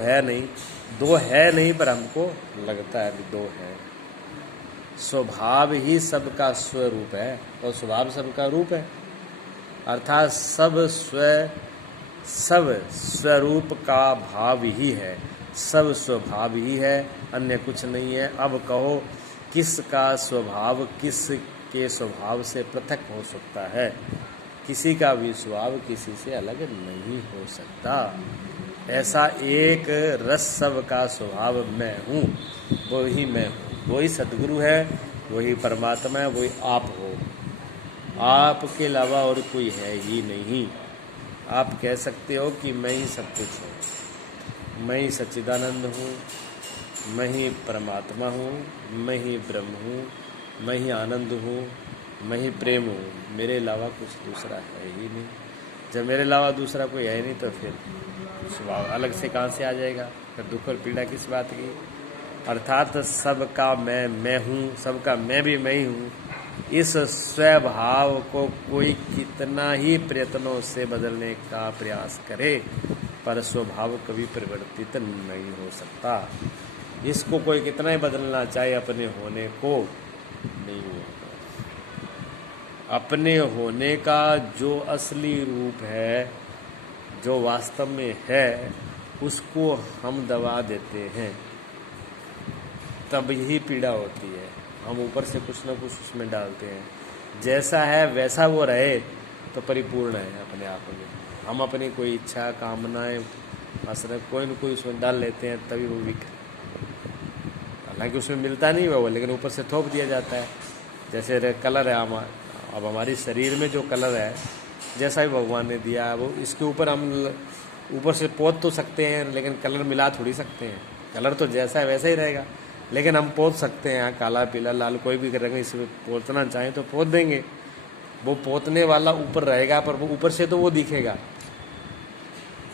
है नहीं, दो है नहीं, पर हमको लगता है भी दो है। स्वभाव ही सबका स्वरूप है और स्वभाव सबका रूप है, अर्थात सब स्वरूप का भाव ही है, सब स्वभाव ही है, अन्य कुछ नहीं है। अब कहो किसका स्वभाव किस के स्वभाव से पृथक हो सकता है? किसी का भी स्वभाव किसी से अलग नहीं हो सकता। ऐसा एक रस सब का स्वभाव मैं हूँ, वही मैं हूँ, वही सद्गुरु है, वही परमात्मा है, वही आप हो। आपके अलावा और कोई है ही नहीं। आप कह सकते हो कि मैं ही सब कुछ हूँ, मैं ही सच्चिदानंद हूँ, मैं ही परमात्मा हूँ, मैं ही ब्रह्म हूँ, मैं ही आनंद हूँ, मैं ही प्रेम हूँ, मेरे अलावा कुछ दूसरा है ही नहीं। जब मेरे अलावा दूसरा कोई है नहीं तो फिर स्वभाव अलग से कहाँ से आ जाएगा? फिर दुख और पीड़ा किस बात की? अर्थात सबका मैं हूँ, सबका मैं भी मैं ही हूँ। इस स्वभाव को कोई कितना ही प्रयत्नों से बदलने का प्रयास करे, पर स्वभाव कभी परिवर्तित नहीं हो सकता। इसको कोई कितना ही बदलना चाहे, अपने होने को नहीं होगा। अपने होने का जो असली रूप है, जो वास्तव में है, उसको हम दबा देते हैं, तब यही पीड़ा होती है। हम ऊपर से कुछ ना कुछ उसमें डालते हैं, जैसा है वैसा वो रहे तो परिपूर्ण है अपने आप में। हम अपनी कोई इच्छा कामनाएं आश्रय कोई न कोई उसमें डाल लेते हैं, तभी वो विक हालांकि उसमें मिलता नहीं वो, लेकिन ऊपर से थोप दिया जाता है। जैसे कलर है अब हमारी शरीर में जो कलर है, जैसा भी भगवान ने दिया है, वो इसके ऊपर हम ऊपर से पोत तो सकते हैं, लेकिन कलर मिला थोड़ी सकते हैं। कलर तो जैसा है वैसा ही रहेगा, लेकिन हम पोत सकते हैं। काला पीला लाल कोई भी रंग इसमें पोतना चाहें तो पोत देंगे। वो पोतने वाला ऊपर रहेगा, पर वो ऊपर से तो वो दिखेगा,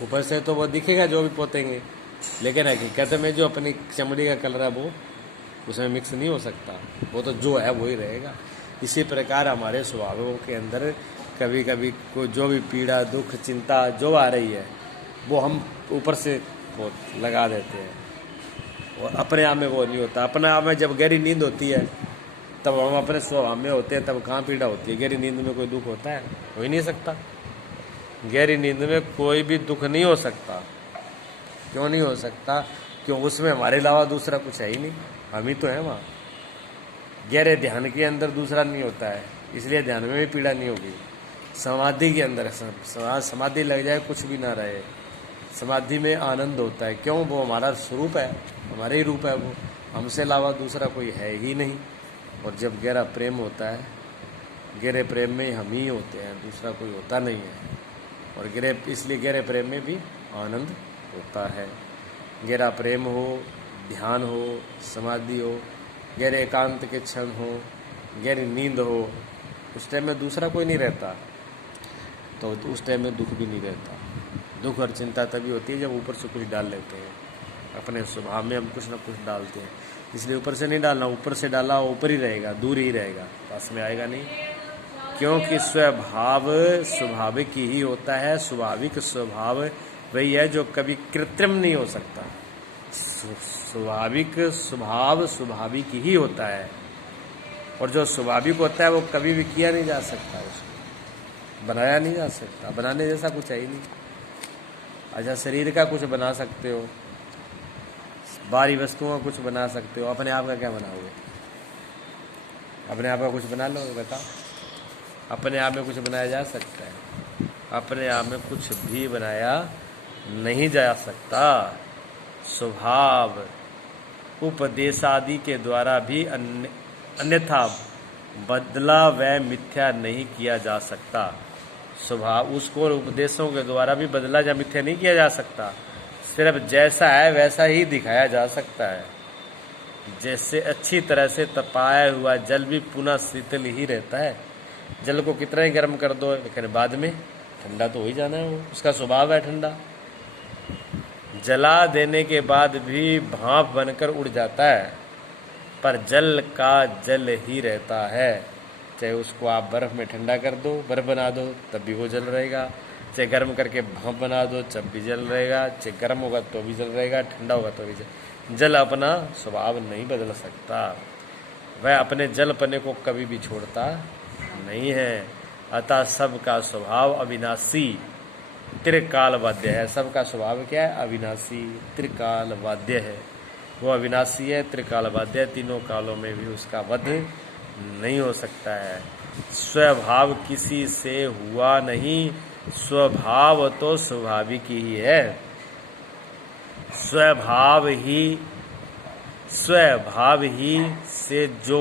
ऊपर से तो वो दिखेगा जो भी पोतेंगे, लेकिन हकीकत में जो अपनी चमड़ी का कलर है वो उसमें मिक्स नहीं हो सकता। वो तो जो है वही रहेगा। इसी प्रकार हमारे स्वभावों के अंदर कभी कभी कोई जो भी पीड़ा दुख चिंता जो आ रही है, वो हम ऊपर से वो लगा देते हैं, और अपने आप में वो नहीं होता। अपने आप में जब गहरी नींद होती है तब हम अपने स्वभाव में होते हैं, तब कहाँ पीड़ा होती है? गहरी नींद में कोई दुख होता है? हो ही नहीं सकता। गहरी नींद में कोई भी दुख नहीं हो सकता। क्यों नहीं हो सकता? क्यों? उसमें हमारे अलावा दूसरा कुछ है ही नहीं, हम ही तो हैं वहाँ। गहरे ध्यान के अंदर दूसरा नहीं होता है, इसलिए ध्यान में भी पीड़ा नहीं होगी। समाधि के अंदर समाधि लग जाए कुछ भी ना रहे, समाधि में आनंद होता है। क्यों? वो हमारा स्वरूप है, हमारे ही रूप है वो, हमसे अलावा दूसरा कोई है ही नहीं। और जब गहरा प्रेम होता है, गहरे प्रेम में हम ही होते हैं, दूसरा कोई होता नहीं है। और इसलिए गहरे प्रेम में भी आनंद होता है। गहरा प्रेम हो, ध्यान हो, समाधि हो, गहरे एकांत के क्षण हो, गहरी नींद हो, उस टाइम में दूसरा कोई नहीं रहता, तो उस टाइम में दुख भी नहीं रहता। दुख और चिंता तभी होती है जब ऊपर से कुछ डाल लेते हैं। अपने स्वभाव में हम कुछ ना कुछ डालते हैं, इसलिए ऊपर से नहीं डालना। ऊपर से डाला ऊपर ही रहेगा, दूर ही रहेगा, पास में आएगा नहीं। क्योंकि स्वभाव स्वाभाविक ही होता है। स्वाभाविक स्वभाव वही है जो कभी कृत्रिम नहीं हो सकता। स्वाभाविक स्वभाव स्वाभाविक ही होता है, और जो स्वाभाविक होता है वो कभी भी किया नहीं जा सकता, उसको बनाया नहीं जा सकता। बनाने जैसा कुछ है ही नहीं। अच्छा, शरीर का कुछ बना सकते हो, बाहरी वस्तुओं का कुछ बना सकते हो, अपने आप का क्या बनाओगे? अपने आप का कुछ बना लो, बताओ। अपने आप में कुछ बनाया जा सकता है? अपने आप में कुछ भी बनाया नहीं जा सकता। स्वभाव उपदेश आदि के द्वारा भी अन्यथा बदला व मिथ्या नहीं किया जा सकता। स्वभाव उसको उपदेशों के द्वारा भी बदला या मिथ्या नहीं किया जा सकता। सिर्फ जैसा है वैसा ही दिखाया जा सकता है। जैसे अच्छी तरह से तपाया हुआ जल भी पुनः शीतल ही रहता है। जल को कितना ही गर्म कर दो, लेकिन बाद में ठंडा तो हो ही जाना है, वो उसका स्वभाव है ठंडा। जला देने के बाद भी भाप बनकर उड़ जाता है, पर जल का जल ही रहता है। चाहे उसको आप बर्फ़ में ठंडा कर दो, बर्फ़ बना दो, तब भी वो जल रहेगा। चाहे गर्म करके भाप बना दो तब भी जल रहेगा, चाहे गर्म होगा तो भी जल रहेगा, ठंडा होगा तो भी जल अपना स्वभाव नहीं बदल सकता। वह अपने जलपने को कभी भी छोड़ता नहीं है। अतः सबका स्वभाव अविनाशी त्रिकाल वाद्य है। सबका स्वभाव क्या है? अविनाशी त्रिकाल वाद्य है। वो अविनाशी है, त्रिकाल वाद्य है, तीनों कालों में भी उसका वध नहीं हो सकता है। स्वभाव किसी से हुआ नहीं, स्वभाव तो स्वाभाविक ही है। स्वभाव ही से जो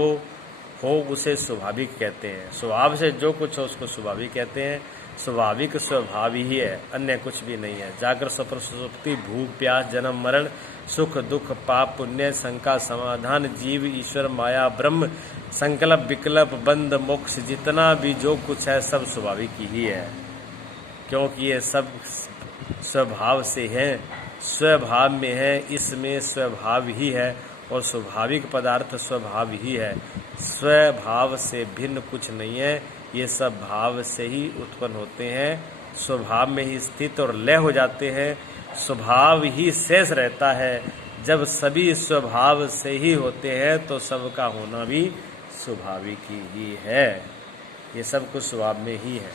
हो उसे स्वाभाविक कहते हैं। स्वभाव से जो कुछ हो उसको स्वाभाविक कहते हैं। स्वाभाविक स्वभाव ही है, अन्य कुछ भी नहीं है। जागर स्वप्न सुषुप्ति, भूख प्यास, जन्म मरण, सुख दुख, पाप पुण्य, शंका समाधान, जीव ईश्वर, माया ब्रह्म, संकल्प विकल्प, बंध मोक्ष, जितना भी जो कुछ है सब स्वाभाविक ही है, क्योंकि ये सब स्वभाव से है, स्वभाव में है, इसमें स्वभाव ही है और स्वाभाविक पदार्थ स्वभाव ही है। स्वभाव से भिन्न कुछ नहीं है, ये सब भाव से ही उत्पन्न होते हैं, स्वभाव में ही स्थित और लय हो जाते हैं, स्वभाव ही शेष रहता है। जब सभी स्वभाव से ही होते हैं तो सबका होना भी स्वाभाविक ही है। ये सब कुछ स्वभाव में ही है।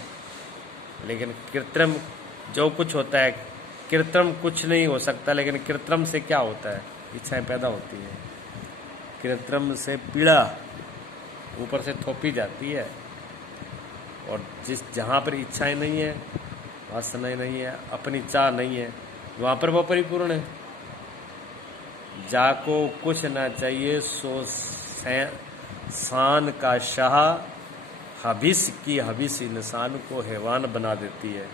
लेकिन कृत्रिम जो कुछ होता है, कृत्रिम कुछ नहीं हो सकता, लेकिन कृत्रिम से क्या होता है? इच्छाएं पैदा होती हैं। कृत्रिम से पीड़ा ऊपर से थोपी जाती है, और जहाँ पर इच्छाएं नहीं है, वासनाएं नहीं है, अपनी चाह नहीं है, वहाँ पर वो परिपूर्ण है। जाको कुछ ना चाहिए सो शान का शाह, हविस की हविस इंसान को हैवान बना देती है।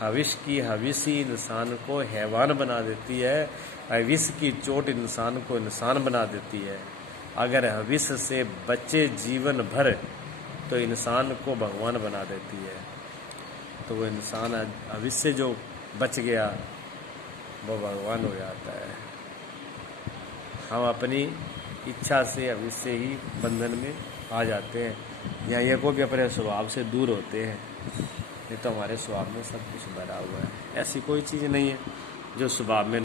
हविस की हविसी इंसान को हैवान बना देती है। हविस की चोट इंसान को इंसान बना देती है। अगर हविस से बचे जीवन भर तो इंसान को भगवान बना देती है। तो वो इंसान हविस से जो बच गया वो भगवान हो जाता है। हम अपनी इच्छा से हविस से ही बंधन में आ जाते हैं, या ये को भी अपने स्वभाव से दूर होते हैं। नहीं तो हमारे स्वभाव में सब कुछ भरा हुआ है। ऐसी कोई चीज़ नहीं है जो स्वभाव में